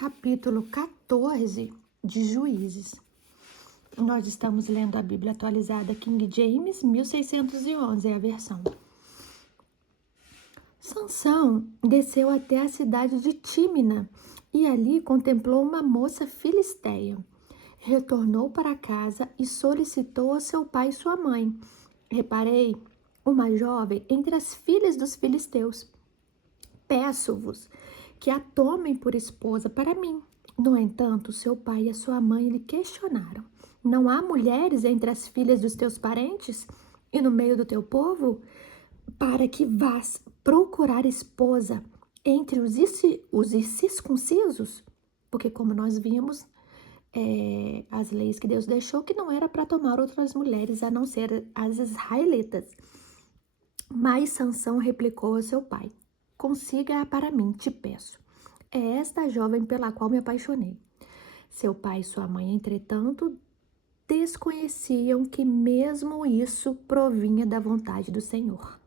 capítulo 14 de Juízes. Nós estamos lendo a Bíblia atualizada King James, 1611 é a versão. Sansão desceu até a cidade de Tímina e ali contemplou uma moça filisteia. Retornou para casa e solicitou a seu pai e sua mãe. Reparei uma jovem entre as filhas dos filisteus. Peço-vos que a tomem por esposa para mim. No entanto, seu pai e a sua mãe lhe questionaram: não há mulheres entre as filhas dos teus parentes e no meio do teu povo, para que vás procurar esposa entre os incircuncisos? Porque como nós vimos, as leis que Deus deixou que não era para tomar outras mulheres a não ser as israelitas. Mas Sansão replicou a seu pai: consiga-a para mim, te peço. É esta a jovem pela qual me apaixonei. Seu pai e sua mãe, entretanto, desconheciam que mesmo isso provinha da vontade do Senhor.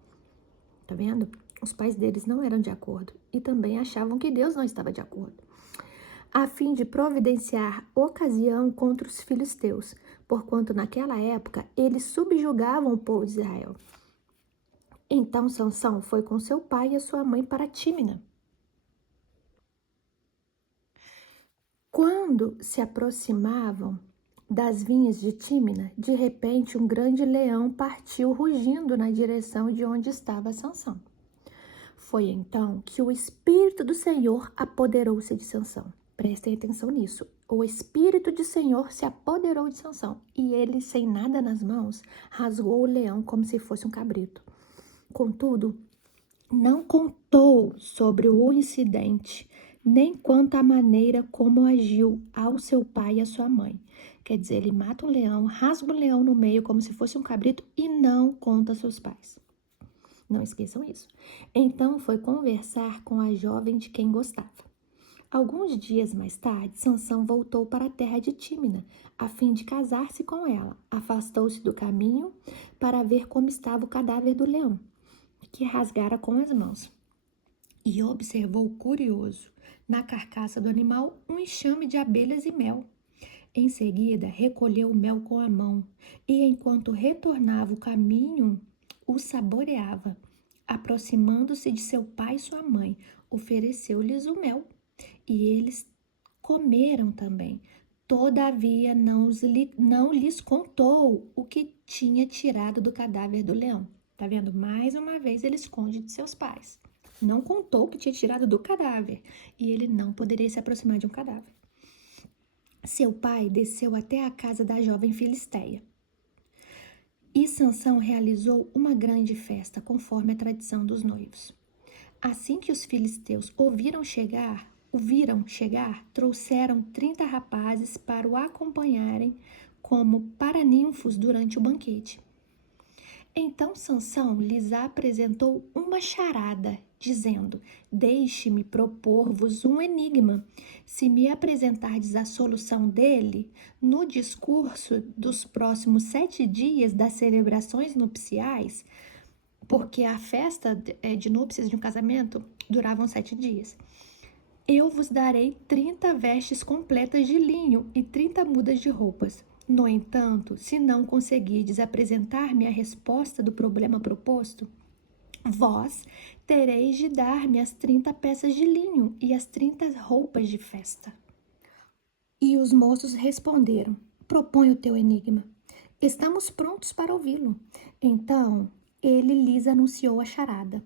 Tá vendo? Os pais deles não eram de acordo e também achavam que Deus não estava de acordo. A fim de providenciar ocasião contra os filisteus, porquanto naquela época eles subjugavam o povo de Israel. Então Sansão foi com seu pai e a sua mãe para Tímina. Quando se aproximavam das vinhas de Tímina, de repente um grande leão partiu rugindo na direção de onde estava Sansão. Foi então que o Espírito do Senhor apoderou-se de Sansão. Prestem atenção nisso. O Espírito do Senhor se apoderou de Sansão e ele, sem nada nas mãos, rasgou o leão como se fosse um cabrito. Contudo, não contou sobre o incidente, nem quanto à maneira como agiu ao seu pai e à sua mãe. Quer dizer, ele mata um leão, rasga o leão no meio como se fosse um cabrito e não conta aos seus pais. Não esqueçam isso. Então foi conversar com a jovem de quem gostava. Alguns dias mais tarde, Sansão voltou para a terra de Tímina, a fim de casar-se com ela. Afastou-se do caminho para ver como estava o cadáver do leão, que rasgara com as mãos. E observou curioso, na carcaça do animal, um enxame de abelhas e mel. Em seguida, recolheu o mel com a mão e, enquanto retornava o caminho, o saboreava. Aproximando-se de seu pai e sua mãe, ofereceu-lhes o mel e eles comeram também. Todavia, não lhes contou o que tinha tirado do cadáver do leão. Tá vendo? Mais uma vez ele esconde de seus pais. Não contou que tinha tirado do cadáver e ele não poderia se aproximar de um cadáver. Seu pai desceu até a casa da jovem filisteia. E Sansão realizou uma grande festa, conforme a tradição dos noivos. Assim que os filisteus o viram chegar, trouxeram 30 rapazes para o acompanharem como paraninfos durante o banquete. Então Sansão lhes apresentou uma charada, dizendo: deixe-me propor-vos um enigma. Se me apresentardes a solução dele, no discurso dos próximos 7 dias das celebrações nupciais, porque a festa de núpcias de um casamento duravam 7 dias, eu vos darei 30 vestes completas de linho e 30 mudas de roupas. No entanto, se não conseguirdes apresentar-me a resposta do problema proposto, vós tereis de dar-me as 30 peças de linho e as 30 roupas de festa. E os moços responderam: propõe o teu enigma. Estamos prontos para ouvi-lo. Então ele lhes anunciou a charada.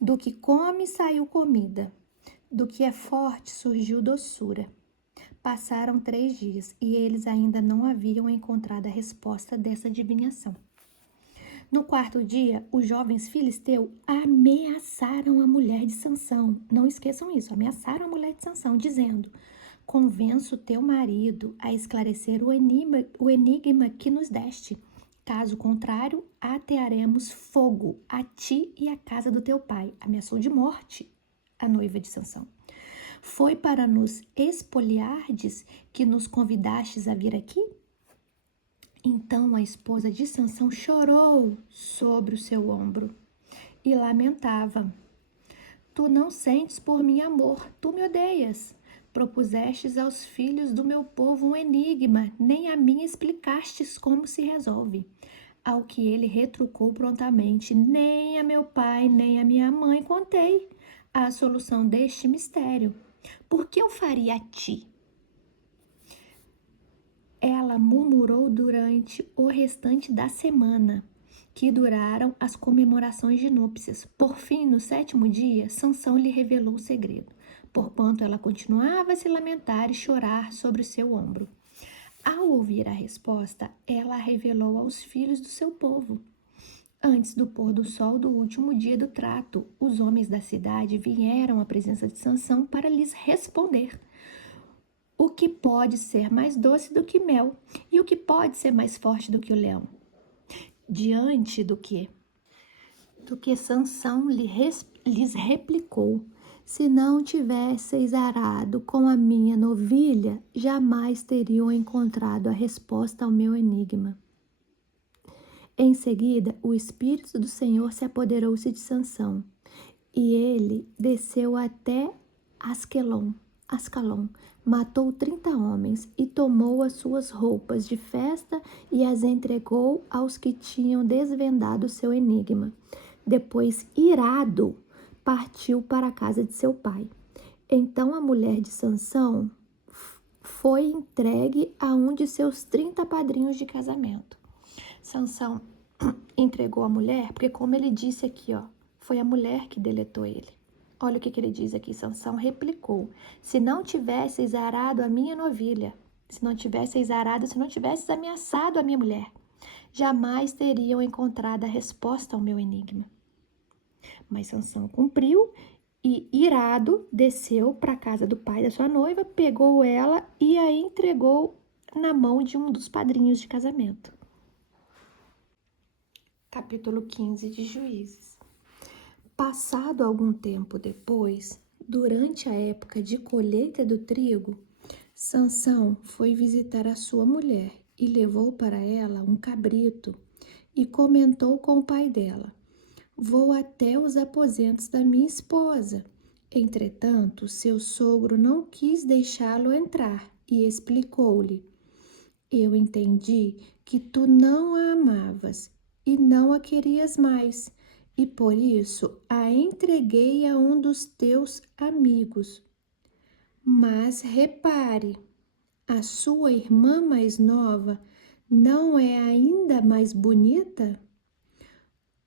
Do que come saiu comida, do que é forte surgiu doçura. Passaram 3 dias e eles ainda não haviam encontrado a resposta dessa adivinhação. No 4º dia, os jovens filisteus ameaçaram a mulher de Sansão. Não esqueçam isso, ameaçaram a mulher de Sansão, dizendo: convença o teu marido a esclarecer o enigma que nos deste. Caso contrário, atearemos fogo a ti e à casa do teu pai. Ameaçou de morte a noiva de Sansão. Foi para nos espoliardes que nos convidastes a vir aqui? Então a esposa de Sansão chorou sobre o seu ombro e lamentava: tu não sentes por mim amor, tu me odeias, propusestes aos filhos do meu povo um enigma, nem a mim explicastes como se resolve. Ao que ele retrucou prontamente: nem a meu pai, nem a minha mãe contei a solução deste mistério. Por que eu faria a ti? Ela murmurou durante o restante da semana, que duraram as comemorações de núpcias. Por fim, no 7º dia, Sansão lhe revelou o segredo, porquanto ela continuava a se lamentar e chorar sobre o seu ombro. Ao ouvir a resposta, ela a revelou aos filhos do seu povo. Antes do pôr do sol do último dia do trato, os homens da cidade vieram à presença de Sansão para lhes responder. O que pode ser mais doce do que mel? E o que pode ser mais forte do que o leão? Diante do que Sansão lhes replicou: se não tivesseis arado com a minha novilha, jamais teriam encontrado a resposta ao meu enigma. Em seguida, o Espírito do Senhor se apoderou-se de Sansão, e ele desceu até Ascalon, matou 30 homens e tomou as suas roupas de festa e as entregou aos que tinham desvendado seu enigma. Depois, irado, partiu para a casa de seu pai. Então a mulher de Sansão foi entregue a um de seus 30 padrinhos de casamento. Sansão entregou a mulher, porque como ele disse aqui, foi a mulher que deletou ele. Olha o que ele diz aqui, Sansão replicou: se não tivesseis arado a minha novilha, se não tivesseis ameaçado a minha mulher, jamais teriam encontrado a resposta ao meu enigma. Mas Sansão cumpriu e, irado, desceu para a casa do pai da sua noiva, pegou ela e a entregou na mão de um dos padrinhos de casamento. Capítulo 15 de Juízes. Passado algum tempo depois, durante a época de colheita do trigo, Sansão foi visitar a sua mulher e levou para ela um cabrito e comentou com o pai dela: vou até os aposentos da minha esposa. Entretanto, seu sogro não quis deixá-lo entrar e explicou-lhe: eu entendi que tu não a amavas e não a querias mais, e por isso a entreguei a um dos teus amigos. Mas repare, a sua irmã mais nova não é ainda mais bonita?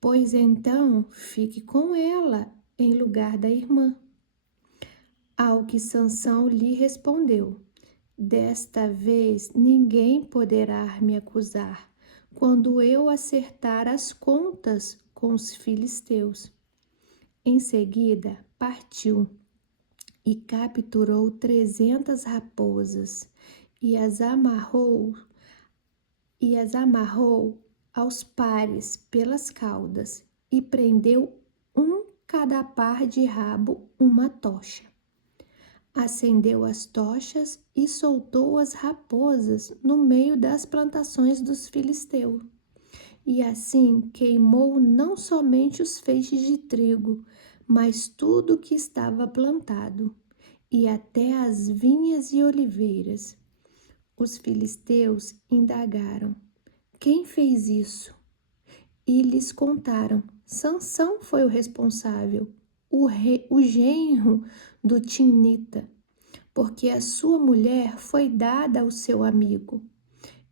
Pois então fique com ela em lugar da irmã. Ao que Sansão lhe respondeu: desta vez ninguém poderá me acusar, quando eu acertar as contas com os filisteus. Em seguida, partiu e capturou 300 raposas e as amarrou aos pares pelas caudas e prendeu cada par de rabo uma tocha. Acendeu as tochas e soltou as raposas no meio das plantações dos filisteus. E assim queimou não somente os feixes de trigo, mas tudo que estava plantado, e até as vinhas e oliveiras. Os filisteus indagaram: quem fez isso? E lhes contaram: Sansão foi o responsável, o genro do Timnita, porque a sua mulher foi dada ao seu amigo.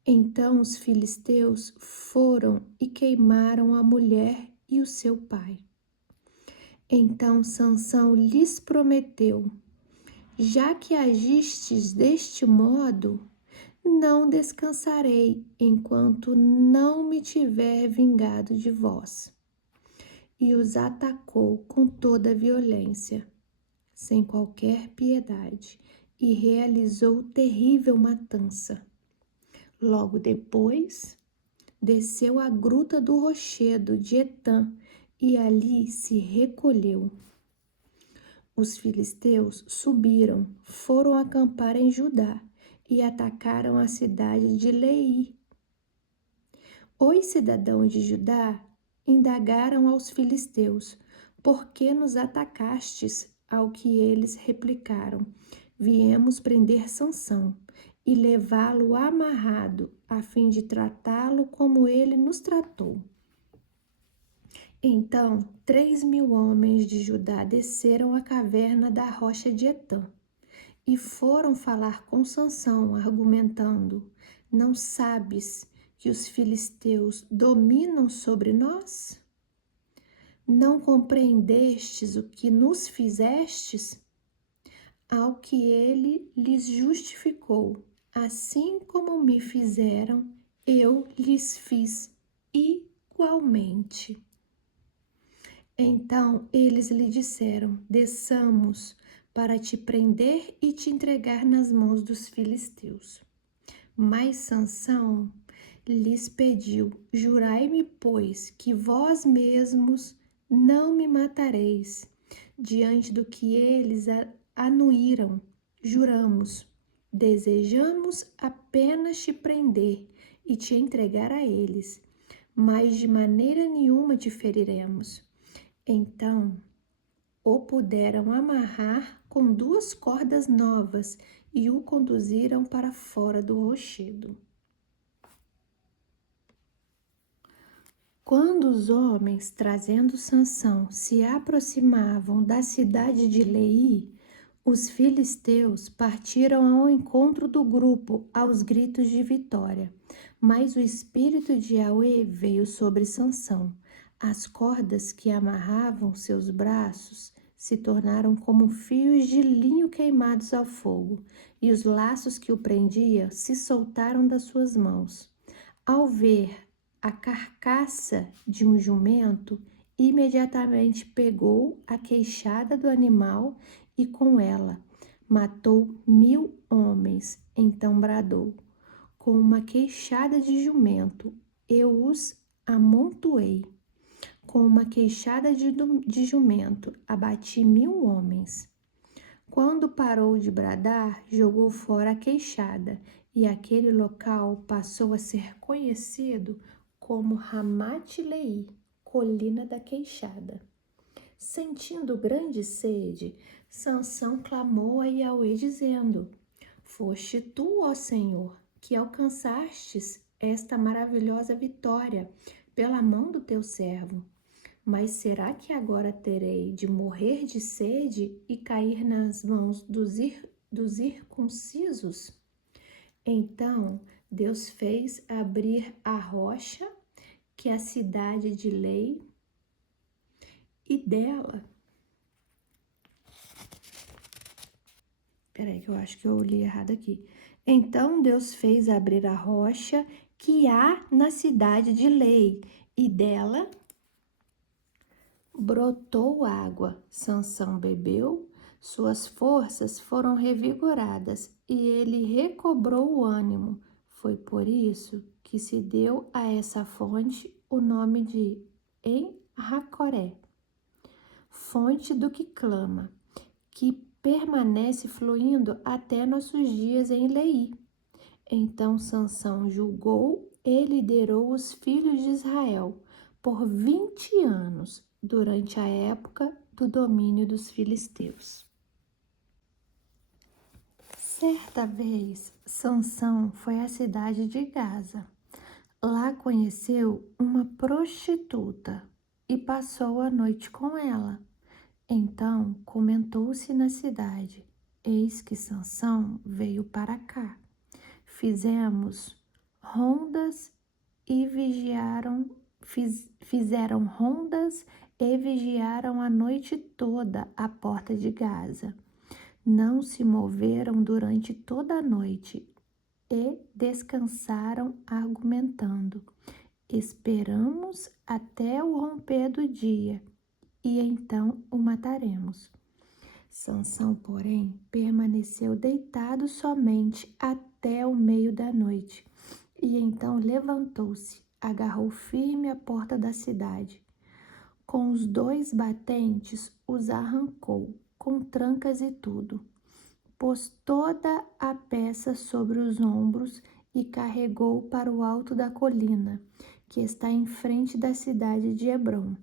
Então os filisteus foram e queimaram a mulher e o seu pai. Então Sansão lhes prometeu: já que agistes deste modo, não descansarei enquanto não me tiver vingado de vós. E os atacou com toda a violência, sem qualquer piedade, e realizou terrível matança. Logo depois, desceu à gruta do rochedo de Etã e ali se recolheu. Os filisteus subiram, foram acampar em Judá e atacaram a cidade de Leí. Os cidadãos de Judá indagaram aos filisteus: por que nos atacastes? Ao que eles replicaram: viemos prender Sansão e levá-lo amarrado, a fim de tratá-lo como ele nos tratou. Então 3.000 homens de Judá desceram à caverna da rocha de Etã e foram falar com Sansão, argumentando: não sabes que os filisteus dominam sobre nós? Não compreendestes o que nos fizestes? Ao que ele lhes justificou: assim como me fizeram, eu lhes fiz igualmente. Então eles lhe disseram: desçamos para te prender e te entregar nas mãos dos filisteus. Mas Sansão lhes pediu: jurai-me, pois, que vós mesmos não me matareis. Diante do que eles anuíram, juramos: desejamos apenas te prender e te entregar a eles, mas de maneira nenhuma te feriremos. Então o puderam amarrar com 2 cordas novas e o conduziram para fora do rochedo. Quando os homens, trazendo Sansão, se aproximavam da cidade de Leí, os filisteus partiram ao encontro do grupo aos gritos de vitória. Mas o espírito de Yahweh veio sobre Sansão. As cordas que amarravam seus braços se tornaram como fios de linho queimados ao fogo, e os laços que o prendiam se soltaram das suas mãos. Ao ver a carcaça de um jumento, imediatamente pegou a queixada do animal e com ela matou 1.000 homens. Então bradou: com uma queixada de jumento eu os amontoei. Com uma queixada de jumento abati 1.000 homens. Quando parou de bradar, jogou fora a queixada, e aquele local passou a ser conhecido como Ramat-Leí, colina da queixada. Sentindo grande sede, Sansão clamou a Yahweh dizendo: foste tu, ó Senhor, que alcançastes esta maravilhosa vitória pela mão do teu servo. Mas será que agora terei de morrer de sede e cair nas mãos dos ircuncisos? Então Deus fez abrir a rocha, que é a cidade de Lei, e dela... Peraí, que eu acho que eu li errado aqui. Então Deus fez abrir a rocha que há na cidade de Lei, e dela brotou água. Sansão bebeu, suas forças foram revigoradas e ele recobrou o ânimo. Foi por isso que se deu a essa fonte o nome de En-Hacoré, fonte do que clama, que permanece fluindo até nossos dias em Leí. Então Sansão julgou e liderou os filhos de Israel por 20 anos, durante a época do domínio dos filisteus. Certa vez, Sansão foi à cidade de Gaza. Lá conheceu uma prostituta e passou a noite com ela. Então comentou-se na cidade: eis que Sansão veio para cá. Fizeram rondas e vigiaram a noite toda à porta de Gaza. Não se moveram durante toda a noite e descansaram argumentando: esperamos até o romper do dia e então o mataremos. Sansão, porém, permaneceu deitado somente até o meio da noite, e então levantou-se, agarrou firme a porta da cidade. Com os 2 batentes os arrancou, com trancas e tudo. Pôs toda a peça sobre os ombros e carregou para o alto da colina, que está em frente da cidade de Hebrom.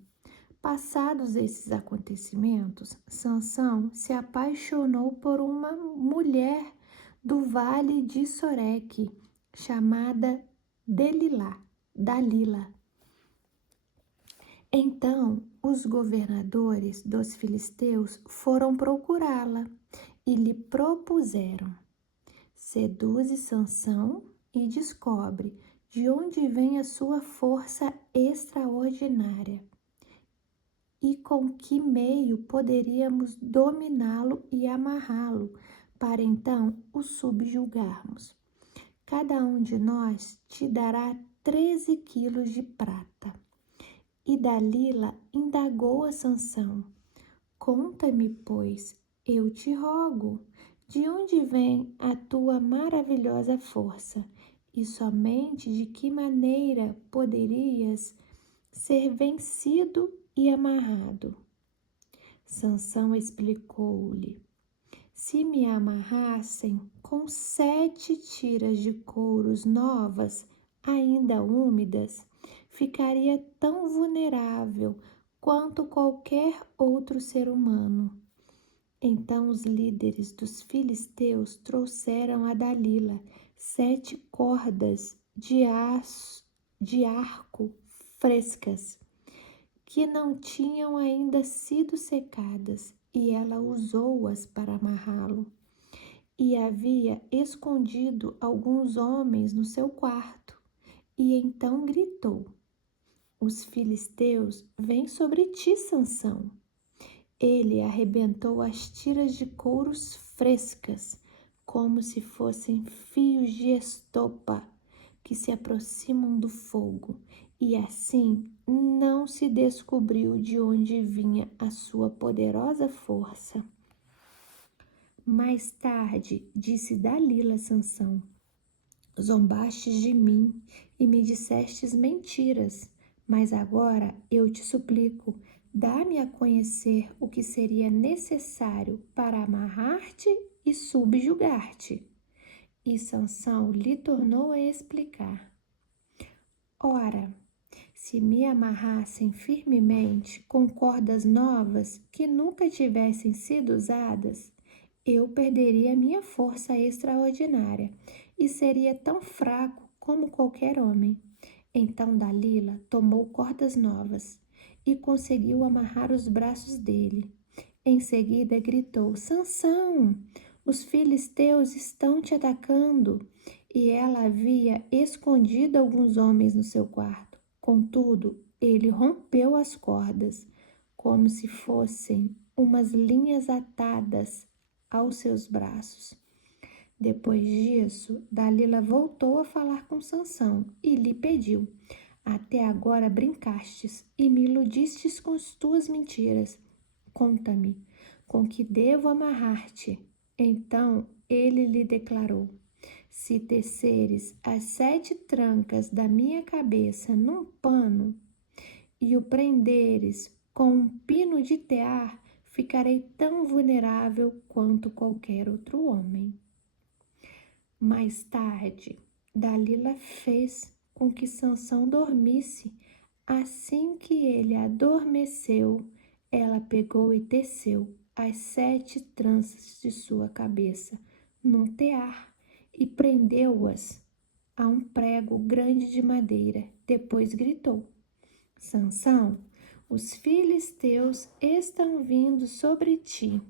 Passados esses acontecimentos, Sansão se apaixonou por uma mulher do vale de Soreque, chamada Dalila. Então, os governadores dos filisteus foram procurá-la e lhe propuseram: seduze Sansão e descobre de onde vem a sua força extraordinária e com que meio poderíamos dominá-lo e amarrá-lo, para então o subjugarmos. Cada um de nós te dará 13 quilos de prata. E Dalila indagou a Sansão: conta-me, pois, eu te rogo, de onde vem a tua maravilhosa força, e somente de que maneira poderias ser vencido e amarrado. Sansão explicou-lhe: se me amarrassem com 7 tiras de couros novas, ainda úmidas, ficaria tão vulnerável quanto qualquer outro ser humano. Então os líderes dos filisteus trouxeram a Dalila 7 cordas de arco frescas, que não tinham ainda sido secadas, e ela usou-as para amarrá-lo. E havia escondido alguns homens no seu quarto, e então gritou: os filisteus vêm sobre ti, Sansão. Ele arrebentou as tiras de couros frescas, como se fossem fios de estopa que se aproximam do fogo, e assim não se descobriu de onde vinha a sua poderosa força. Mais tarde, disse Dalila a Sansão: zombastes de mim e me dissestes mentiras, mas agora eu te suplico, dá-me a conhecer o que seria necessário para amarrar-te e subjugar-te. E Sansão lhe tornou a explicar: ora, se me amarrassem firmemente com cordas novas que nunca tivessem sido usadas, eu perderia minha força extraordinária e seria tão fraco como qualquer homem. Então Dalila tomou cordas novas e conseguiu amarrar os braços dele. Em seguida gritou: Sansão, os filisteus estão te atacando. E ela havia escondido alguns homens no seu quarto. Contudo, ele rompeu as cordas, como se fossem umas linhas atadas aos seus braços. Depois disso, Dalila voltou a falar com Sansão e lhe pediu: até agora brincastes e me iludistes com as tuas mentiras. Conta-me, com que devo amarrar-te? Então ele lhe declarou: se teceres as 7 trancas da minha cabeça num pano e o prenderes com um pino de tear, ficarei tão vulnerável quanto qualquer outro homem. Mais tarde, Dalila fez com que Sansão dormisse. Assim que ele adormeceu, ela pegou e teceu as 7 tranças de sua cabeça num tear e prendeu-as a um prego grande de madeira. Depois gritou: Sansão, os filisteus estão vindo sobre ti.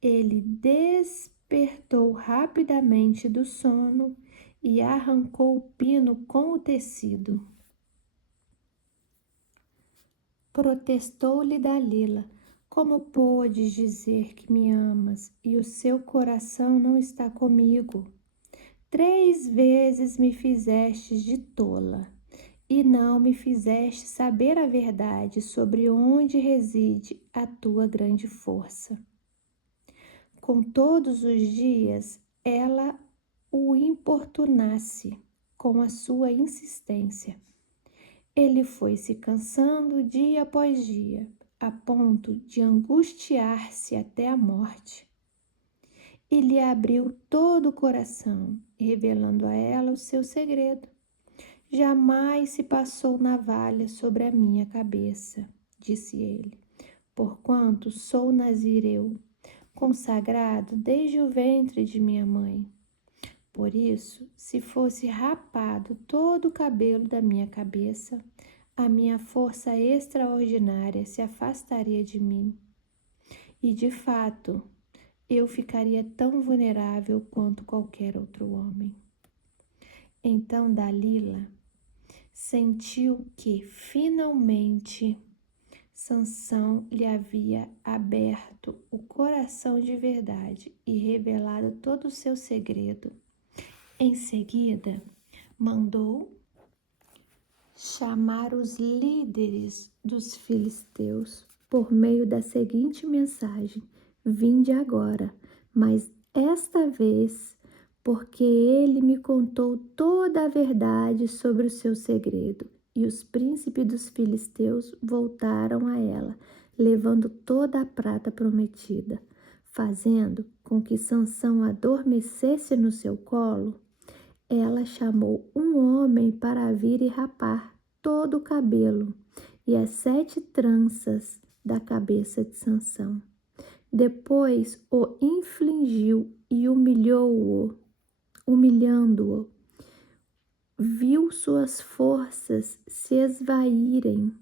Ele despertou rapidamente do sono e arrancou o pino com o tecido. Protestou-lhe Dalila: como podes dizer que me amas e o seu coração não está comigo? 3 vezes me fizestes de tola e não me fizeste saber a verdade sobre onde reside a tua grande força. Com todos os dias ela o importunasse com a sua insistência. Ele foi se cansando dia após dia, a ponto de angustiar-se até a morte. E lhe abriu todo o coração, revelando a ela o seu segredo. Jamais se passou navalha sobre a minha cabeça, disse ele, porquanto sou nazireu, consagrado desde o ventre de minha mãe. Por isso, se fosse rapado todo o cabelo da minha cabeça, a minha força extraordinária se afastaria de mim. E, de fato, eu ficaria tão vulnerável quanto qualquer outro homem. Então Dalila sentiu que, finalmente, Sansão lhe havia aberto o coração de verdade e revelado todo o seu segredo. Em seguida, mandou chamar os líderes dos filisteus por meio da seguinte mensagem: vinde agora, mas esta vez, porque ele me contou toda a verdade sobre o seu segredo. E os príncipes dos filisteus voltaram a ela, levando toda a prata prometida, fazendo com que Sansão adormecesse no seu colo. Ela chamou um homem para vir e rapar todo o cabelo e as 7 tranças da cabeça de Sansão. Depois o infligiu e humilhando-o, viu suas forças se esvaírem.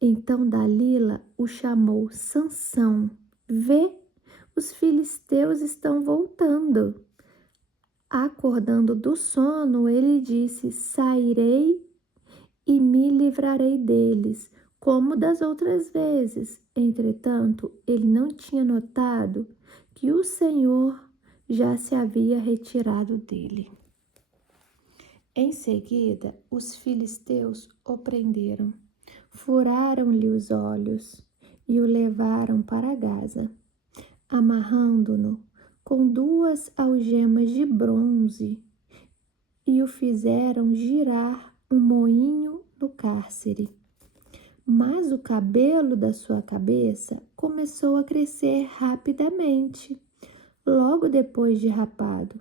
Então Dalila o chamou: Sansão, vê, os filisteus estão voltando. Acordando do sono, ele disse: sairei e me livrarei deles, como das outras vezes. Entretanto, ele não tinha notado que o Senhor já se havia retirado dele. Em seguida, os filisteus o prenderam, furaram-lhe os olhos e o levaram para Gaza, amarrando-no com 2 algemas de bronze, e o fizeram girar um moinho no cárcere. Mas o cabelo da sua cabeça começou a crescer rapidamente, logo depois de rapado.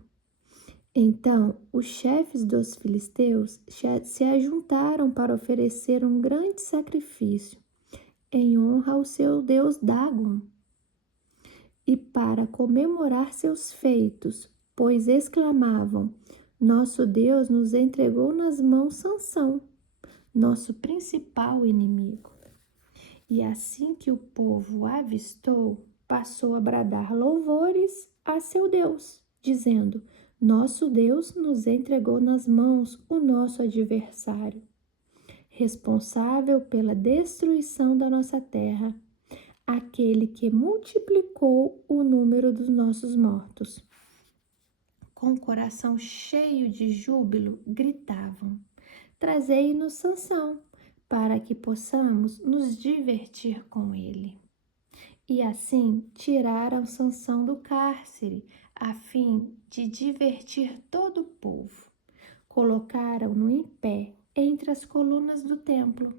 Então os chefes dos filisteus se ajuntaram para oferecer um grande sacrifício em honra ao seu deus Dagon e para comemorar seus feitos, pois exclamavam: nosso Deus nos entregou nas mãos Sansão, nosso principal inimigo. E assim que o povo avistou, passou a bradar louvores a seu Deus, dizendo: nosso Deus nos entregou nas mãos o nosso adversário, responsável pela destruição da nossa terra, aquele que multiplicou o número dos nossos mortos. Com o coração cheio de júbilo, gritavam: trazei-nos Sansão, para que possamos nos divertir com ele. E assim tiraram Sansão do cárcere, a fim de divertir todo o povo. Colocaram-no em pé entre as colunas do templo.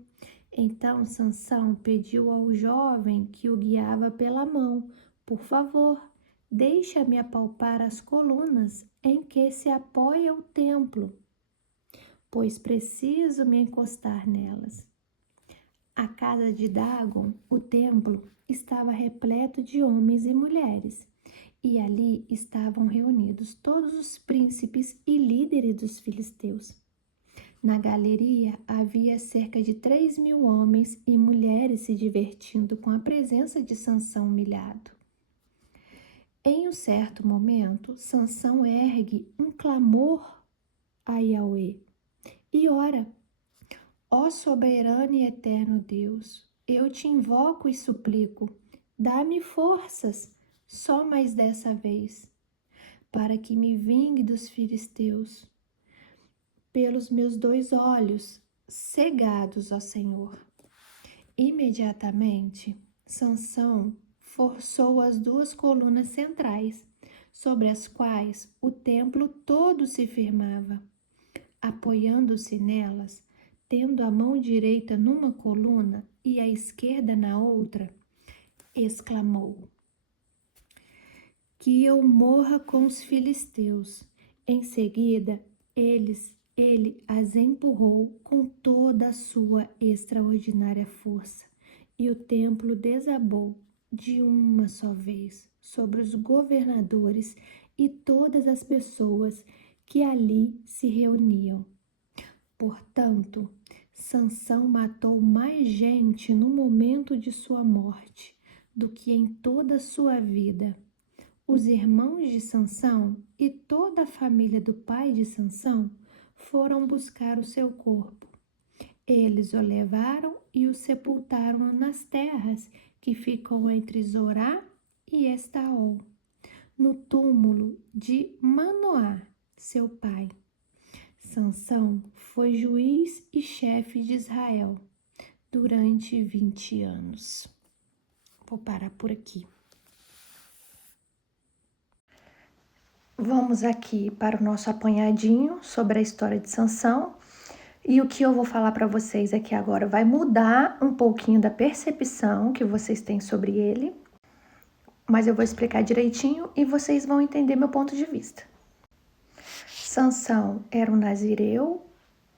Então Sansão pediu ao jovem que o guiava pela mão: por favor, deixa-me apalpar as colunas em que se apoia o templo, pois preciso me encostar nelas. A casa de Dagon, o templo, estava repleto de homens e mulheres, e ali estavam reunidos todos os príncipes e líderes dos filisteus. Na galeria havia cerca de 3.000 homens e mulheres se divertindo com a presença de Sansão humilhado. Em um certo momento, Sansão ergue um clamor a Yahweh e ora: ó soberano e eterno Deus, eu te invoco e suplico, dá-me forças só mais dessa vez, para que me vingue dos filisteus, pelos meus 2 olhos cegados, ó Senhor. Imediatamente, Sansão forçou as 2 colunas centrais, sobre as quais o templo todo se firmava. Apoiando-se nelas, tendo a mão direita numa coluna e a esquerda na outra, exclamou: que eu morra com os filisteus. Em seguida, ele as empurrou com toda a sua extraordinária força, e o templo desabou de uma só vez sobre os governadores e todas as pessoas que ali se reuniam. Portanto, Sansão matou mais gente no momento de sua morte do que em toda a sua vida. Os irmãos de Sansão e toda a família do pai de Sansão foram buscar o seu corpo. Eles o levaram e o sepultaram nas terras que ficam entre Zorá e Estaol, no túmulo de Manoá, seu pai. Sansão foi juiz e chefe de Israel durante 20 anos. Vou parar por aqui. Vamos aqui para o nosso apanhadinho sobre a história de Sansão. E o que eu vou falar para vocês aqui agora vai mudar um pouquinho da percepção que vocês têm sobre ele, mas eu vou explicar direitinho e vocês vão entender meu ponto de vista. Sansão era um nazireu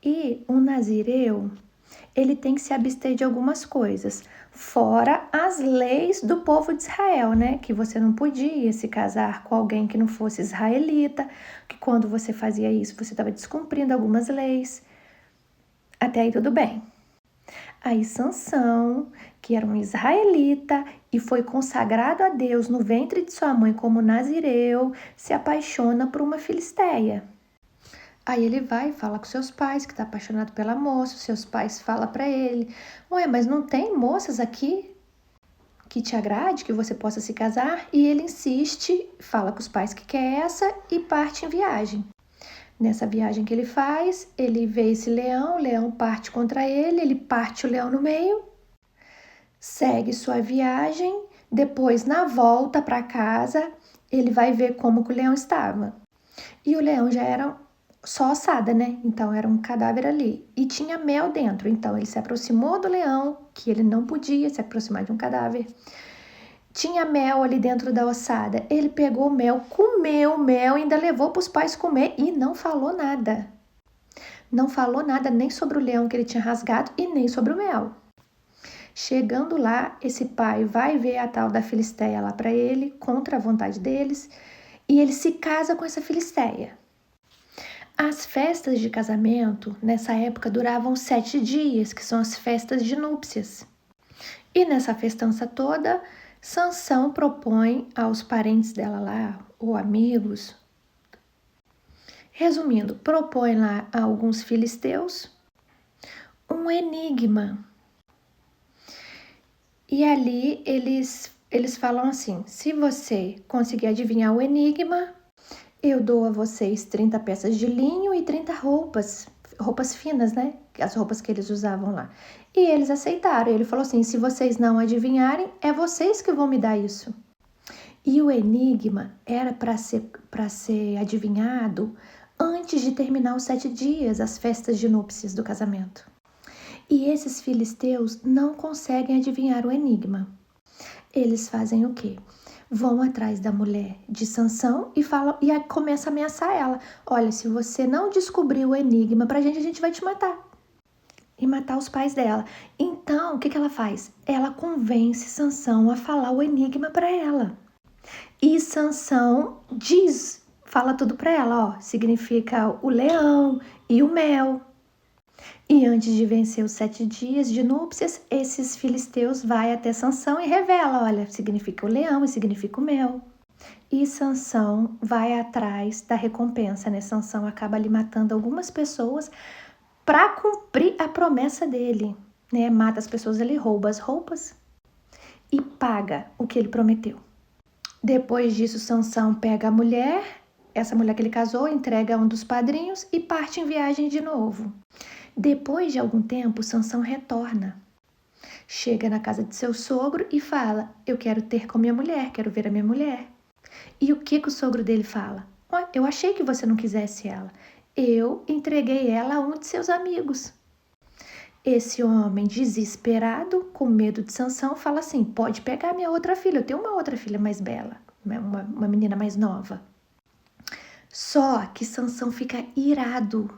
e um nazireu, ele tem que se abster de algumas coisas, fora as leis do povo de Israel, né? Que você não podia se casar com alguém que não fosse israelita, que quando você fazia isso você estava descumprindo algumas leis. Até aí tudo bem. Aí Sansão, que era um israelita e foi consagrado a Deus no ventre de sua mãe como nazireu, se apaixona por uma filisteia. Aí ele vai e fala com seus pais que está apaixonado pela moça, seus pais falam para ele: "Ué, mas não tem moças aqui que te agrade, que você possa se casar?" E ele insiste, fala com os pais que quer essa e parte em viagem. Nessa viagem que ele faz, ele vê esse leão, o leão parte contra ele, ele parte o leão no meio, segue sua viagem, depois na volta para casa, ele vai ver como que o leão estava. E o leão já era só ossada, né? Então era um cadáver ali. E tinha mel dentro, então ele se aproximou do leão, que ele não podia se aproximar de um cadáver. Tinha mel ali dentro da ossada. Ele pegou o mel, comeu o mel, ainda levou para os pais comer e não falou nada. Não falou nada nem sobre o leão que ele tinha rasgado e nem sobre o mel. Chegando lá, esse pai vai ver a tal da filisteia lá para ele, contra a vontade deles, e ele se casa com essa filisteia. As festas de casamento, nessa época, duravam 7 dias, que são as festas de núpcias. E nessa festança toda, Sansão propõe aos parentes dela lá, ou amigos, resumindo, propõe lá a alguns filisteus um enigma. E ali eles falam assim: se você conseguir adivinhar o enigma, eu dou a vocês 30 peças de linho e 30 roupas finas, né? As roupas que eles usavam lá. E eles aceitaram. Ele falou assim: se vocês não adivinharem, é vocês que vão me dar isso. E o enigma era para ser adivinhado antes de terminar os 7 dias, as festas de núpcias do casamento. E esses filisteus não conseguem adivinhar o enigma. Eles fazem o quê? Vão atrás da mulher de Sansão e falam, e aí começa a ameaçar ela: olha, se você não descobrir o enigma pra gente, a gente vai te matar. E matar os pais dela. Então, o que ela faz? Ela convence Sansão a falar o enigma para ela. E Sansão fala tudo para ela, ó, significa o leão e o mel. E antes de vencer os 7 dias de núpcias, esses filisteus vai até Sansão e revela, olha, significa o leão e significa o mel. E Sansão vai atrás da recompensa, né? Sansão acaba ali matando algumas pessoas para cumprir a promessa dele, né? Mata as pessoas ali, rouba as roupas e paga o que ele prometeu. Depois disso, Sansão pega a mulher, essa mulher que ele casou, entrega a um dos padrinhos e parte em viagem de novo. Depois de algum tempo, Sansão retorna. Chega na casa de seu sogro e fala: eu quero ter com minha mulher, quero ver a minha mulher. E o que o sogro dele fala? Eu achei que você não quisesse ela. Eu entreguei ela a um de seus amigos. Esse homem, desesperado, com medo de Sansão, fala assim: pode pegar minha outra filha, eu tenho uma outra filha mais bela, uma menina mais nova. Só que Sansão fica irado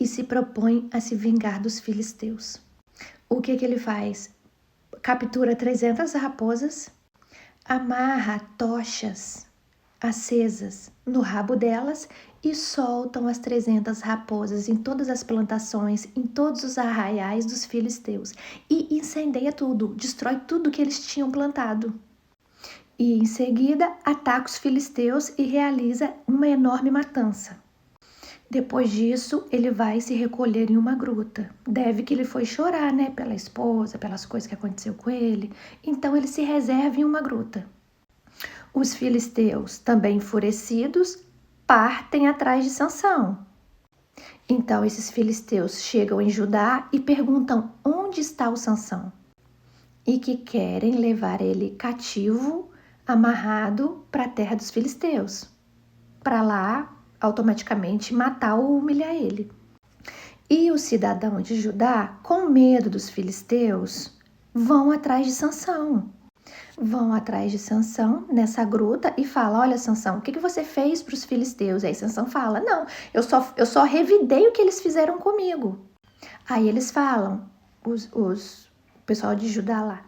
e se propõe a se vingar dos filisteus. O que ele faz? captura 300 raposas, amarra tochas acesas no rabo delas e soltam as 300 raposas em todas as plantações, em todos os arraiais dos filisteus e incendeia tudo, destrói tudo que eles tinham plantado. E em seguida ataca os filisteus e realiza uma enorme matança. Depois disso, ele vai se recolher em uma gruta. Deve que ele foi chorar, né, pela esposa, pelas coisas que aconteceu com ele. Então ele se reserva em uma gruta. Os filisteus, também enfurecidos, partem atrás de Sansão. Então esses filisteus chegam em Judá e perguntam onde está o Sansão e que querem levar ele cativo, amarrado para a terra dos filisteus, para lá automaticamente matar ou humilhar ele. E os cidadãos de Judá, com medo dos filisteus, vão atrás de Sansão. Vão atrás de Sansão nessa gruta e falam: olha, Sansão, o que você fez para os filisteus? Aí Sansão fala: não, eu só revidei o que eles fizeram comigo. Aí eles falam, o pessoal de Judá lá: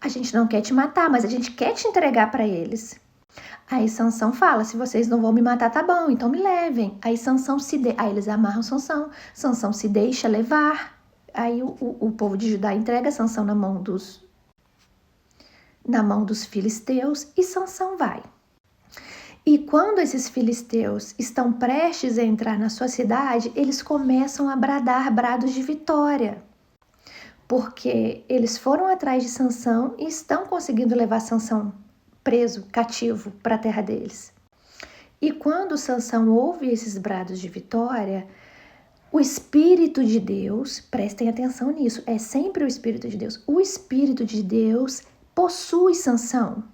a gente não quer te matar, mas a gente quer te entregar para eles. Aí Sansão fala: se vocês não vão me matar, tá bom, então me levem. Aí Sansão aí eles amarram Sansão, Sansão se deixa levar. Aí o povo de Judá entrega Sansão na mão dos filisteus e Sansão vai. E quando esses filisteus estão prestes a entrar na sua cidade, eles começam a bradar brados de vitória, porque eles foram atrás de Sansão e estão conseguindo levar Sansão preso, cativo, para a terra deles. E quando Sansão ouve esses brados de vitória, o Espírito de Deus, prestem atenção nisso, é sempre o Espírito de Deus, o Espírito de Deus possui Sansão,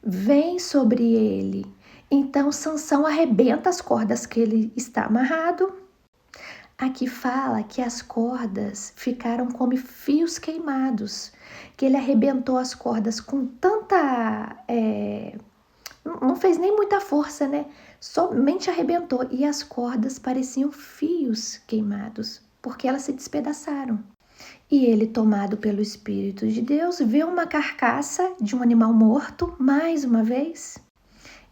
vem sobre ele. Então Sansão arrebenta as cordas que ele está amarrado. Aqui fala que as cordas ficaram como fios queimados, que ele arrebentou as cordas com tanta... não fez nem muita força, né? Somente arrebentou e as cordas pareciam fios queimados, porque elas se despedaçaram. E ele, tomado pelo Espírito de Deus, vê uma carcaça de um animal morto, mais uma vez.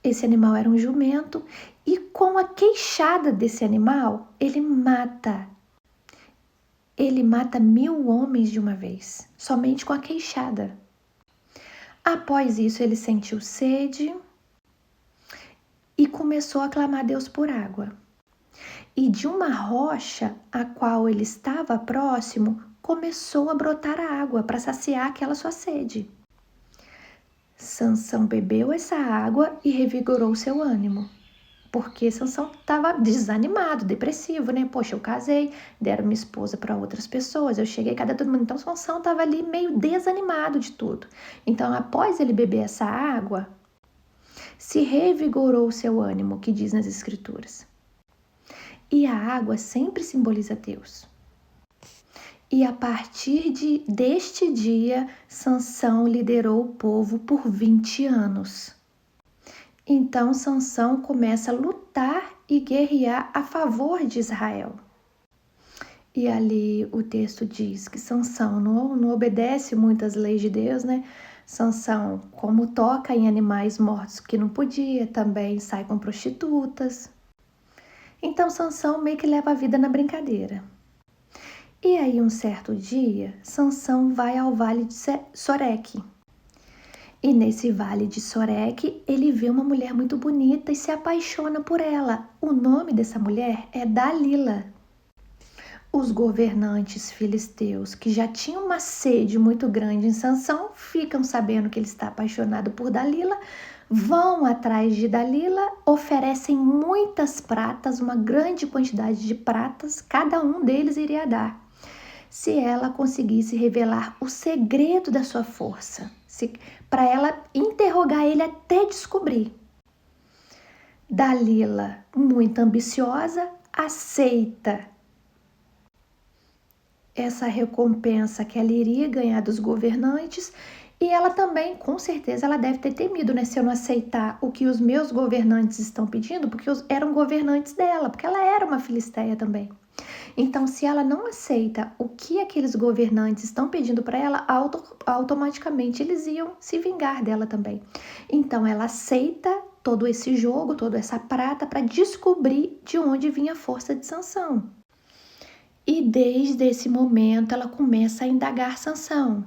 Esse animal era um jumento, e com a queixada desse animal, ele mata 1000 homens de uma vez, somente com a queixada. Após isso, ele sentiu sede e começou a clamar a Deus por água. E de uma rocha a qual ele estava próximo, começou a brotar a água para saciar aquela sua sede. Sansão bebeu essa água e revigorou seu ânimo, porque Sansão estava desanimado, depressivo, né? Poxa, eu casei, deram minha esposa para outras pessoas, eu cheguei, cadê todo mundo? Então Sansão estava ali meio desanimado de tudo. Então, após ele beber essa água, se revigorou seu ânimo, que diz nas Escrituras. E a água sempre simboliza Deus. E a partir deste dia, Sansão liderou o povo por 20 anos. Então Sansão começa a lutar e guerrear a favor de Israel. E ali o texto diz que Sansão não obedece muitas leis de Deus, né? Sansão, como toca em animais mortos que não podia, também sai com prostitutas. Então Sansão meio que leva a vida na brincadeira. E aí, um certo dia, Sansão vai ao vale de Soreque. E nesse vale de Soreque, ele vê uma mulher muito bonita e se apaixona por ela. O nome dessa mulher é Dalila. Os governantes filisteus, que já tinham uma sede muito grande em Sansão, ficam sabendo que ele está apaixonado por Dalila, vão atrás de Dalila, oferecem muitas pratas, uma grande quantidade de pratas, cada um deles iria dar, se ela conseguisse revelar o segredo da sua força, para ela interrogar ele até descobrir. Dalila, muito ambiciosa, aceita essa recompensa que ela iria ganhar dos governantes, e ela também, com certeza, ela deve ter temido, né? Se eu não aceitar o que os meus governantes estão pedindo, porque eram governantes dela, porque ela era uma filisteia também. Então, se ela não aceita o que aqueles governantes estão pedindo para ela, automaticamente eles iam se vingar dela também. Então, ela aceita todo esse jogo, toda essa prata para descobrir de onde vinha a força de Sansão. E desde esse momento ela começa a indagar Sansão.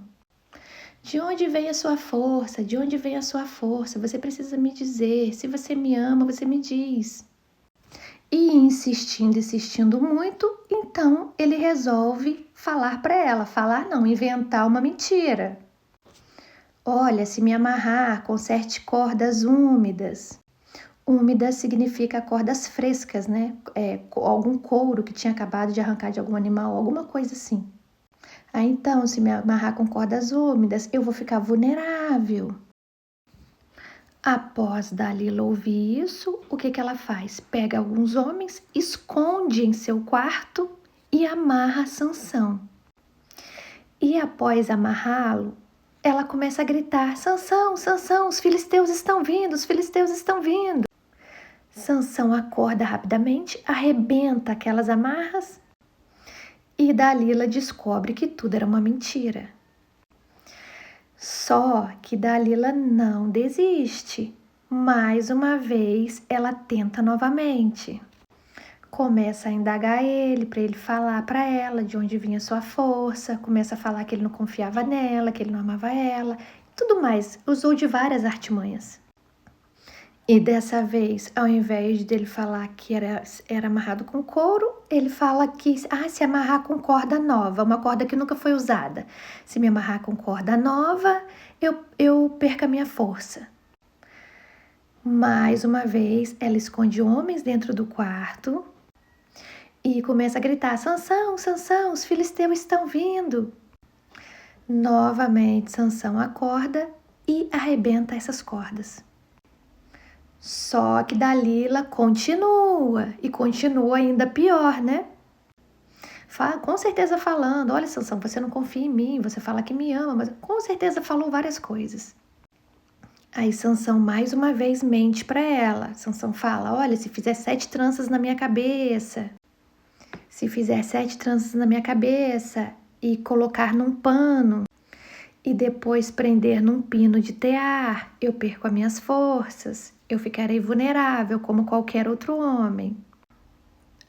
De onde vem a sua força? De onde vem a sua força? Você precisa me dizer. Se você me ama, você me diz. E insistindo muito, então ele resolve falar para ela. Falar não, inventar uma mentira. Olha, se me amarrar, conserte cordas úmidas. Úmida significa cordas frescas, né? Algum couro que tinha acabado de arrancar de algum animal, alguma coisa assim. Então, se me amarrar com cordas úmidas, eu vou ficar vulnerável. Após Dalila ouvir isso, o que ela faz? Pega alguns homens, esconde em seu quarto e amarra Sansão. E após amarrá-lo, ela começa a gritar: Sansão, Sansão, os filisteus estão vindo, os filisteus estão vindo. Sansão acorda rapidamente, arrebenta aquelas amarras e Dalila descobre que tudo era uma mentira. Só que Dalila não desiste. Mais uma vez, ela tenta novamente. Começa a indagar ele, para ele falar para ela de onde vinha sua força. Começa a falar que ele não confiava nela, que ele não amava ela. Tudo mais, usou de várias artimanhas. E dessa vez, ao invés dele falar que era amarrado com couro, ele fala que se amarrar com corda nova, uma corda que nunca foi usada. Se me amarrar com corda nova, eu perco a minha força. Mais uma vez, ela esconde homens dentro do quarto e começa a gritar: Sansão, Sansão, os filisteus estão vindo. Novamente, Sansão acorda e arrebenta essas cordas. Só que Dalila continua ainda pior, né? Com certeza falando: olha, Sansão, você não confia em mim, você fala que me ama, mas com certeza falou várias coisas. Aí Sansão mais uma vez mente para ela. Sansão fala: olha, se fizer 7 tranças na minha cabeça, se fizer 7 tranças na minha cabeça e colocar num pano e depois prender num pino de tear, eu perco as minhas forças. Eu ficarei vulnerável como qualquer outro homem.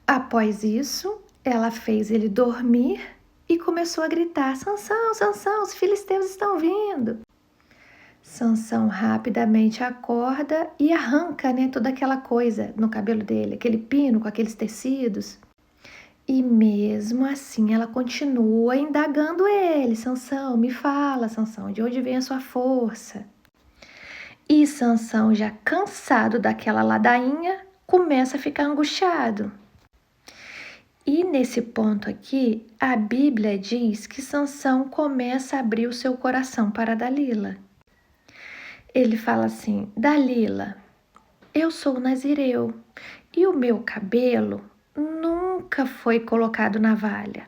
Após isso, ela fez ele dormir e começou a gritar: Sansão, Sansão, os filisteus estão vindo. Sansão rapidamente acorda e arranca, toda aquela coisa no cabelo dele, aquele pino com aqueles tecidos. E mesmo assim ela continua indagando ele: Sansão, me fala, Sansão, de onde vem a sua força? E Sansão, já cansado daquela ladainha, começa a ficar angustiado. E nesse ponto aqui, a Bíblia diz que Sansão começa a abrir o seu coração para Dalila. Ele fala assim: Dalila, eu sou nazireu e o meu cabelo nunca foi colocado na navalha.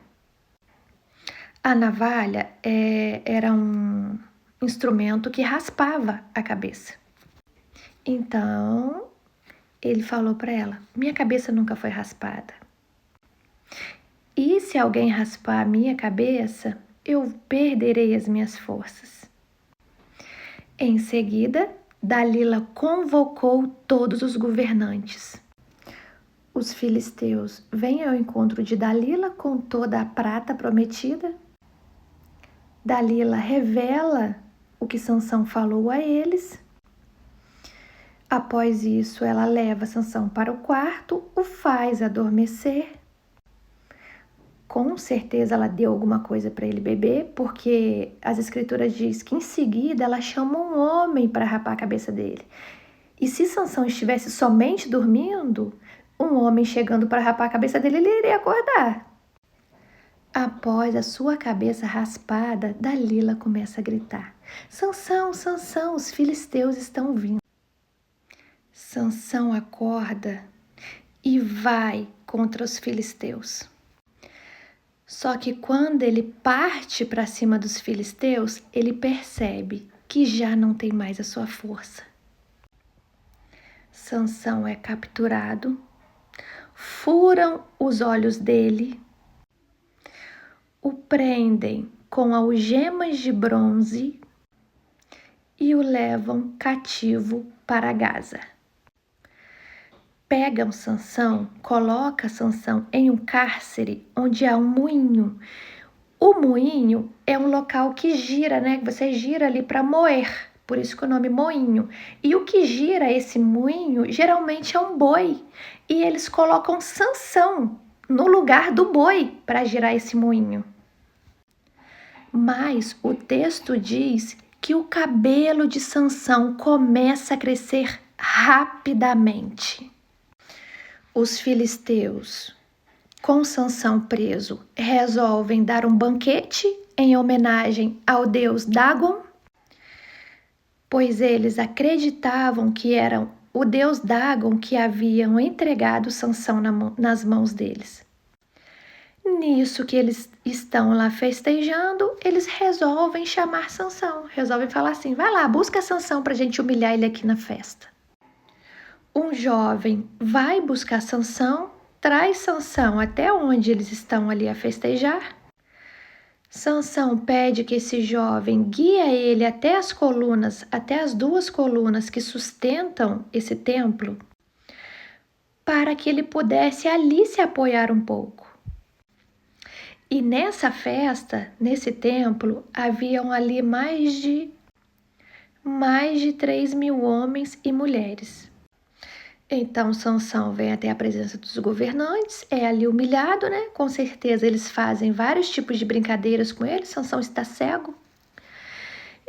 A navalha era um instrumento que raspava a cabeça. Então, ele falou para ela: minha cabeça nunca foi raspada. E se alguém raspar a minha cabeça, eu perderei as minhas forças. Em seguida, Dalila convocou todos os governantes. Os filisteus vêm ao encontro de Dalila com toda a prata prometida. Dalila revela o que Sansão falou a eles. Após isso, ela leva Sansão para o quarto, o faz adormecer. Com certeza ela deu alguma coisa para ele beber, porque as escrituras dizem que em seguida ela chama um homem para rapar a cabeça dele. E se Sansão estivesse somente dormindo, um homem chegando para rapar a cabeça dele, ele iria acordar. Após a sua cabeça raspada, Dalila começa a gritar: Sansão, Sansão, os filisteus estão vindo. Sansão acorda e vai contra os filisteus. Só que quando ele parte para cima dos filisteus, ele percebe que já não tem mais a sua força. Sansão é capturado, furam os olhos dele, o prendem com algemas de bronze e o levam cativo para Gaza. Pegam Sansão, coloca Sansão em um cárcere onde há um moinho. O moinho é um local que gira, né? Você gira ali para moer, por isso que o nome moinho. E o que gira esse moinho geralmente é um boi. E eles colocam Sansão no lugar do boi para girar esse moinho. Mas o texto diz que o cabelo de Sansão começa a crescer rapidamente. Os filisteus, com Sansão preso, resolvem dar um banquete em homenagem ao deus Dagon, pois eles acreditavam que era o deus Dagon que haviam entregado Sansão nas mãos deles. Nisso que eles estão lá festejando, eles resolvem chamar Sansão, resolvem falar assim: vai lá, busca Sansão para a gente humilhar ele aqui na festa. Um jovem vai buscar Sansão, traz Sansão até onde eles estão ali a festejar. Sansão pede que esse jovem guie ele até as colunas, até as duas colunas que sustentam esse templo, para que ele pudesse ali se apoiar um pouco. E nessa festa, nesse templo, haviam ali mais de 3.000 homens e mulheres. Então Sansão vem até a presença dos governantes, é ali humilhado, né? Com certeza eles fazem vários tipos de brincadeiras com ele. Sansão está cego.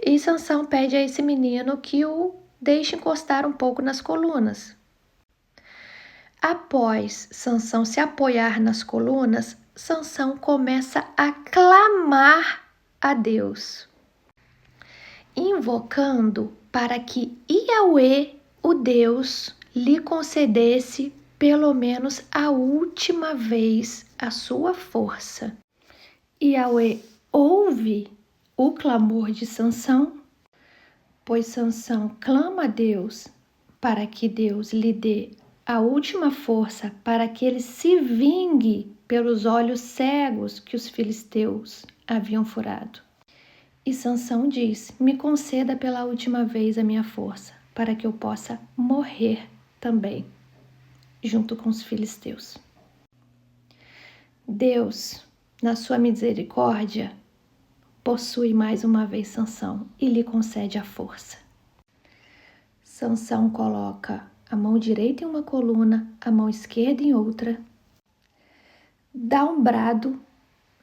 E Sansão pede a esse menino que o deixe encostar um pouco nas colunas. Após Sansão se apoiar nas colunas, Sansão começa a clamar a Deus, invocando para que Yahweh, o Deus, lhe concedesse pelo menos a última vez a sua força. Yahweh ouve o clamor de Sansão, pois Sansão clama a Deus para que Deus lhe dê a última força para que ele se vingue pelos olhos cegos que os filisteus haviam furado. E Sansão diz: me conceda pela última vez a minha força, para que eu possa morrer também, junto com os filisteus. Deus, na sua misericórdia, possui mais uma vez Sansão e lhe concede a força. Sansão coloca a mão direita em uma coluna, a mão esquerda em outra, dá um brado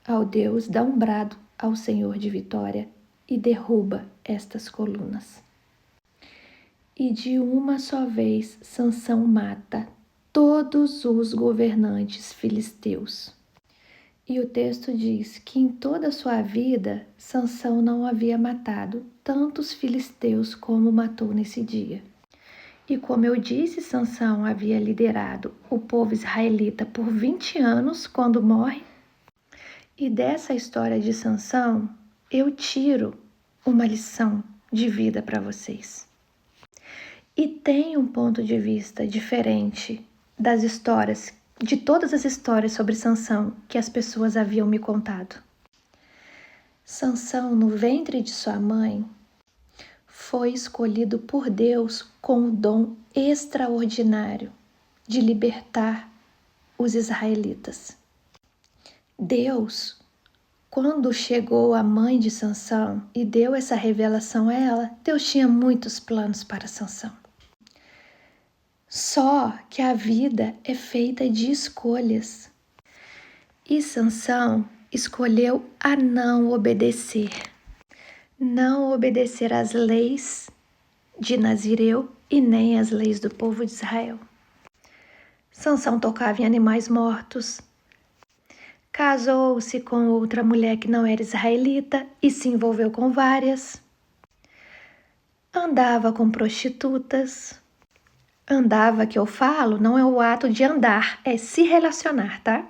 ao Deus, dá um brado ao Senhor de vitória e derruba estas colunas. E de uma só vez Sansão mata todos os governantes filisteus. E o texto diz que em toda a sua vida Sansão não havia matado tantos filisteus como matou nesse dia. E como eu disse, Sansão havia liderado o povo israelita por 20 anos quando morre. E dessa história de Sansão, eu tiro uma lição de vida para vocês. E tem um ponto de vista diferente das histórias, de todas as histórias sobre Sansão que as pessoas haviam me contado. Sansão, no ventre de sua mãe, foi escolhido por Deus com o dom extraordinário de libertar os israelitas. Deus, quando chegou a mãe de Sansão e deu essa revelação a ela, Deus tinha muitos planos para Sansão. Só que a vida é feita de escolhas. E Sansão escolheu a não obedecer. Não obedecer às leis de Nazireu e nem às leis do povo de Israel. Sansão tocava em animais mortos, casou-se com outra mulher que não era israelita e se envolveu com várias, andava com prostitutas. Andava que eu falo não é o ato de andar, é se relacionar, tá?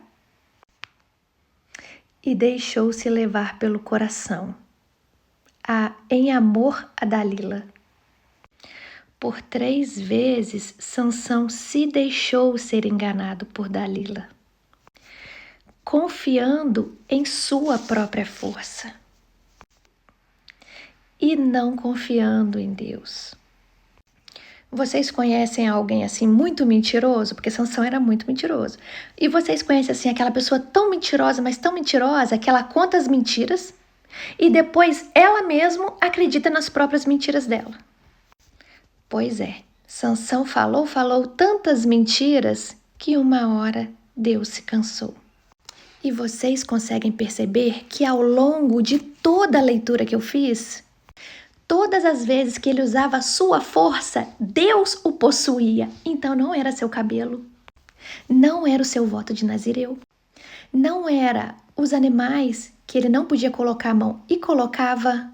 E deixou-se levar pelo coração, em amor a Dalila. Por 3 vezes, Sansão se deixou ser enganado por Dalila, confiando em sua própria força e não confiando em Deus. Vocês conhecem alguém assim muito mentiroso? Porque Sansão era muito mentiroso. E vocês conhecem assim aquela pessoa tão mentirosa, mas tão mentirosa, que ela conta as mentiras e depois ela mesma acredita nas próprias mentiras dela. Pois é, Sansão falou tantas mentiras que uma hora Deus se cansou. E vocês conseguem perceber que ao longo de toda a leitura que eu fiz, todas as vezes que ele usava a sua força, Deus o possuía. Então não era seu cabelo, não era o seu voto de Nazireu, não era os animais que ele não podia colocar a mão e colocava.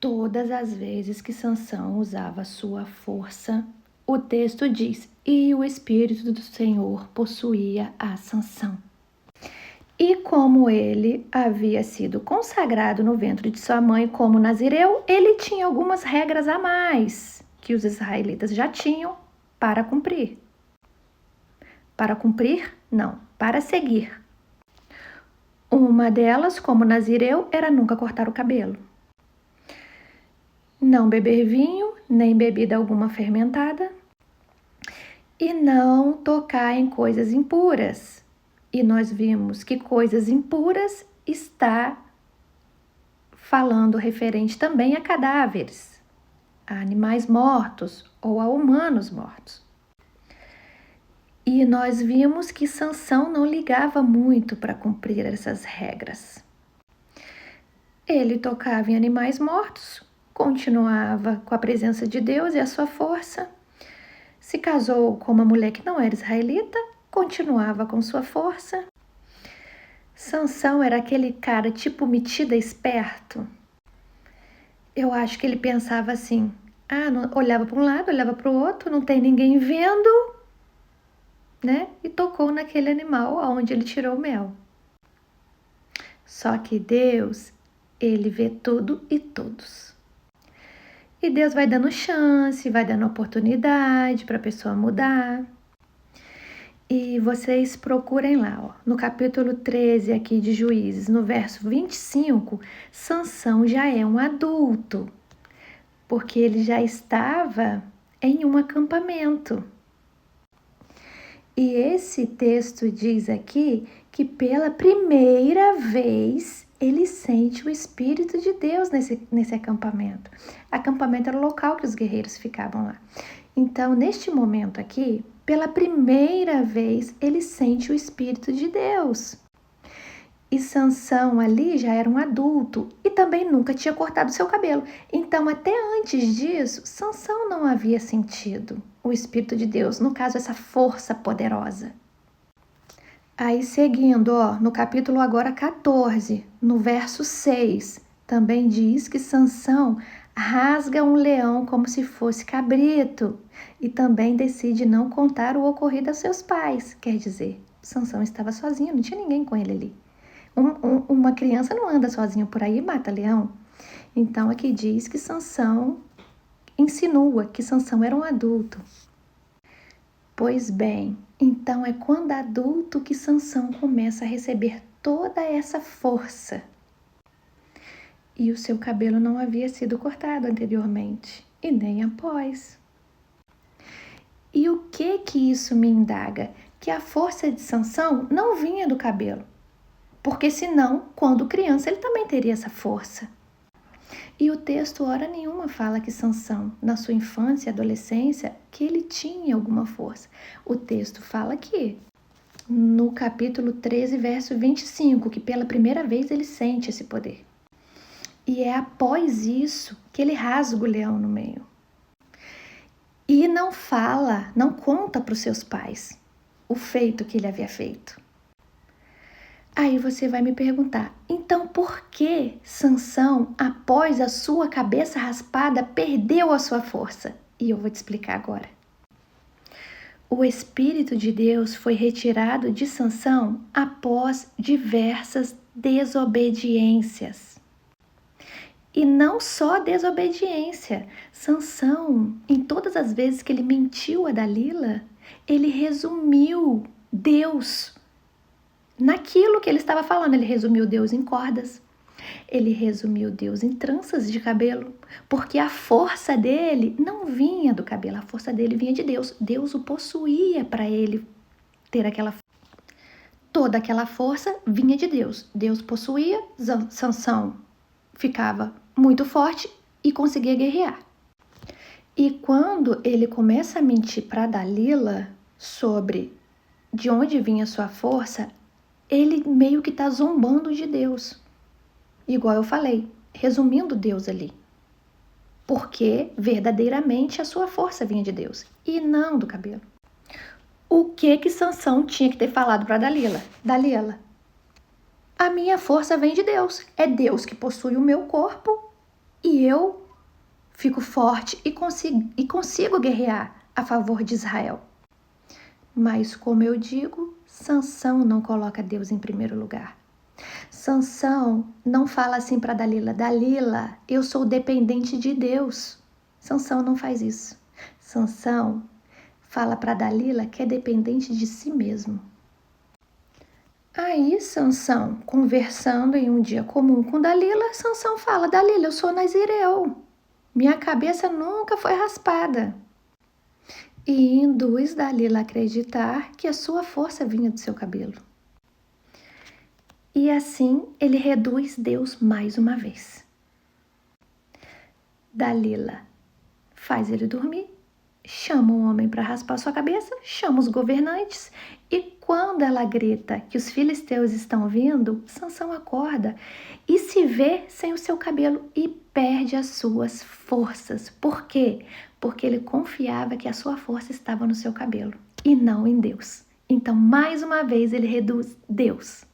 Todas as vezes que Sansão usava a sua força, o texto diz: e o Espírito do Senhor possuía a Sansão. E como ele havia sido consagrado no ventre de sua mãe como nazireu, ele tinha algumas regras a mais que os israelitas já tinham para cumprir. Para cumprir? Não, para seguir. Uma delas, como nazireu, era nunca cortar o cabelo. Não beber vinho, nem bebida alguma fermentada. E não tocar em coisas impuras. E nós vimos que coisas impuras está falando referente também a cadáveres, a animais mortos ou a humanos mortos. E nós vimos que Sansão não ligava muito para cumprir essas regras. Ele tocava em animais mortos, continuava com a presença de Deus e a sua força. Se casou com uma mulher que não era israelita, continuava com sua força. Sansão era aquele cara tipo metido esperto. Eu acho que ele pensava assim, olhava para um lado, olhava para o outro, não tem ninguém vendo, né? E tocou naquele animal onde ele tirou o mel. Só que Deus, ele vê tudo e todos. E Deus vai dando chance, vai dando oportunidade para a pessoa mudar. E vocês procurem lá, ó, no capítulo 13 aqui de Juízes, no verso 25, Sansão já é um adulto, porque ele já estava em um acampamento. E esse texto diz aqui que pela primeira vez ele sente o Espírito de Deus nesse acampamento. Acampamento era o local que os guerreiros ficavam lá. Então, neste momento aqui, pela primeira vez, ele sente o Espírito de Deus. E Sansão ali já era um adulto e também nunca tinha cortado seu cabelo. Então, até antes disso, Sansão não havia sentido o Espírito de Deus, no caso, essa força poderosa. Aí, seguindo, ó, no capítulo agora 14, no verso 6, também diz que Sansão rasga um leão como se fosse cabrito e também decide não contar o ocorrido aos seus pais. Quer dizer, Sansão estava sozinho, não tinha ninguém com ele ali. Uma criança não anda sozinho por aí e mata leão. Então aqui diz que Sansão insinua que Sansão era um adulto. Pois bem, então é quando adulto que Sansão começa a receber toda essa força. E o seu cabelo não havia sido cortado anteriormente, e nem após. E o que isso me indaga? Que a força de Sansão não vinha do cabelo, porque senão, quando criança, ele também teria essa força. E o texto, hora nenhuma, fala que Sansão, na sua infância e adolescência, que ele tinha alguma força. O texto fala que, no capítulo 13, verso 25, que pela primeira vez ele sente esse poder. E é após isso que ele rasga o leão no meio. E não fala, não conta para os seus pais o feito que ele havia feito. Aí você vai me perguntar, então por que Sansão, após a sua cabeça raspada, perdeu a sua força? E eu vou te explicar agora. O Espírito de Deus foi retirado de Sansão após diversas desobediências. E não só a desobediência. Sansão, em todas as vezes que ele mentiu a Dalila, ele resumiu Deus naquilo que ele estava falando. Ele resumiu Deus em cordas. Ele resumiu Deus em tranças de cabelo, porque a força dele não vinha do cabelo, a força dele vinha de Deus. Deus o possuía para ele ter toda aquela força vinha de Deus. Deus possuía, Sansão ficava muito forte e conseguia guerrear. E quando ele começa a mentir para Dalila sobre de onde vinha sua força, ele meio que está zombando de Deus. Igual eu falei, resumindo Deus ali. Porque verdadeiramente a sua força vinha de Deus e não do cabelo. O que Sansão tinha que ter falado para Dalila? Dalila, a minha força vem de Deus. É Deus que possui o meu corpo e eu fico forte e consigo guerrear a favor de Israel. Mas, como eu digo, Sansão não coloca Deus em primeiro lugar. Sansão não fala assim para Dalila, Dalila, eu sou dependente de Deus. Sansão não faz isso. Sansão fala para Dalila que é dependente de si mesmo. Aí Sansão, conversando em um dia comum com Dalila, Sansão fala, Dalila, eu sou nazireu. Minha cabeça nunca foi raspada. E induz Dalila a acreditar que a sua força vinha do seu cabelo. E assim ele reduz Deus mais uma vez. Dalila faz ele dormir, chama um homem para raspar sua cabeça, chama os governantes e quando ela grita que os filisteus estão vindo, Sansão acorda e se vê sem o seu cabelo e perde as suas forças. Por quê? Porque ele confiava que a sua força estava no seu cabelo e não em Deus. Então, mais uma vez, ele reduz Deus.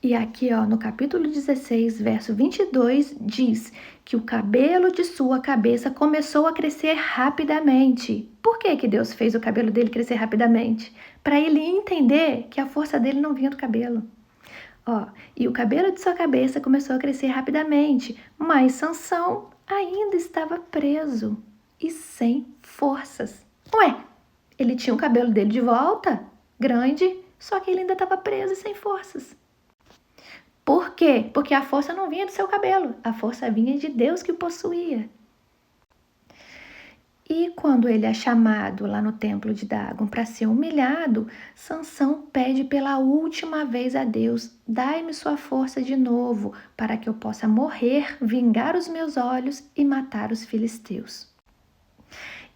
E aqui, no capítulo 16, verso 22, diz que o cabelo de sua cabeça começou a crescer rapidamente. Por que Deus fez o cabelo dele crescer rapidamente? Para ele entender que a força dele não vinha do cabelo. E o cabelo de sua cabeça começou a crescer rapidamente, mas Sansão ainda estava preso e sem forças. Ele tinha o cabelo dele de volta, grande, só que ele ainda estava preso e sem forças. Por quê? Porque a força não vinha do seu cabelo, a força vinha de Deus que o possuía. E quando ele é chamado lá no templo de Dagon para ser humilhado, Sansão pede pela última vez a Deus, dai-me sua força de novo, para que eu possa morrer, vingar os meus olhos e matar os filisteus.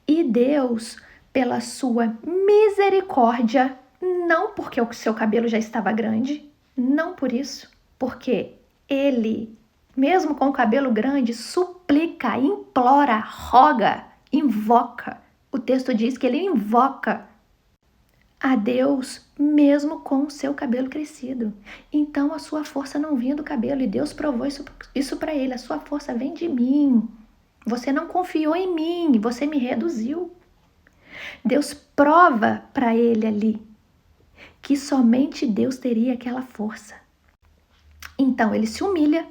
E Deus, pela sua misericórdia, não porque o seu cabelo já estava grande, não por isso, porque ele, mesmo com o cabelo grande, suplica, implora, roga, invoca. O texto diz que ele invoca a Deus mesmo com o seu cabelo crescido. Então a sua força não vinha do cabelo e Deus provou isso para ele. A sua força vem de mim. Você não confiou em mim, você me reduziu. Deus prova para ele ali que somente Deus teria aquela força. Então ele se humilha,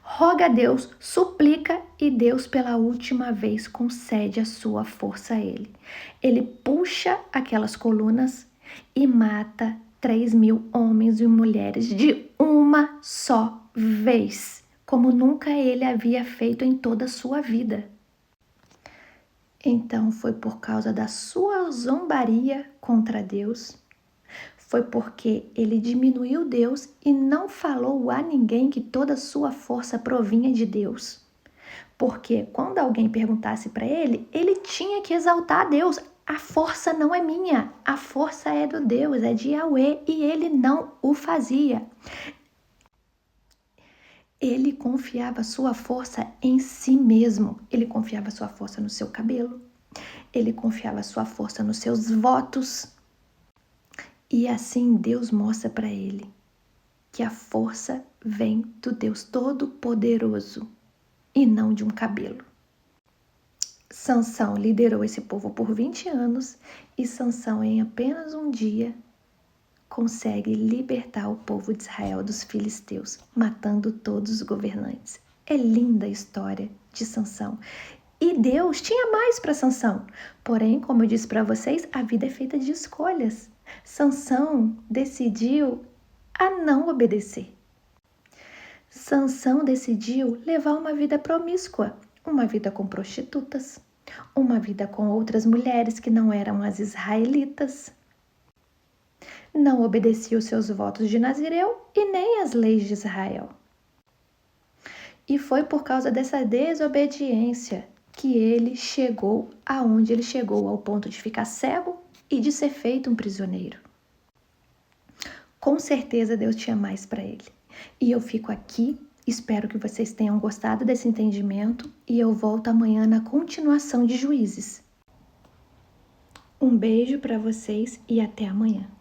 roga a Deus, suplica e Deus pela última vez concede a sua força a ele. Ele puxa aquelas colunas e mata 3.000 homens e mulheres de uma só vez, como nunca ele havia feito em toda a sua vida. Então foi por causa da sua zombaria contra Deus, foi porque ele diminuiu Deus e não falou a ninguém que toda a sua força provinha de Deus. Porque quando alguém perguntasse para ele, ele tinha que exaltar a Deus. A força não é minha, a força é do Deus, é de Yahweh, e ele não o fazia. Ele confiava sua força em si mesmo. Ele confiava sua força no seu cabelo. Ele confiava sua força nos seus votos. E assim Deus mostra para ele que a força vem do Deus Todo-Poderoso e não de um cabelo. Sansão liderou esse povo por 20 anos e Sansão, em apenas um dia, consegue libertar o povo de Israel dos filisteus, matando todos os governantes. É linda a história de Sansão. E Deus tinha mais para Sansão. Porém, como eu disse para vocês, a vida é feita de escolhas. Sansão decidiu a não obedecer. Sansão decidiu levar uma vida promíscua, uma vida com prostitutas, uma vida com outras mulheres que não eram as israelitas. Não obedecia os seus votos de Nazireu e nem as leis de Israel. E foi por causa dessa desobediência que ele chegou aonde ele chegou, ao ponto de ficar cego e de ser feito um prisioneiro. Com certeza Deus tinha mais para ele. E eu fico aqui, espero que vocês tenham gostado desse entendimento e eu volto amanhã na continuação de Juízes. Um beijo para vocês e até amanhã.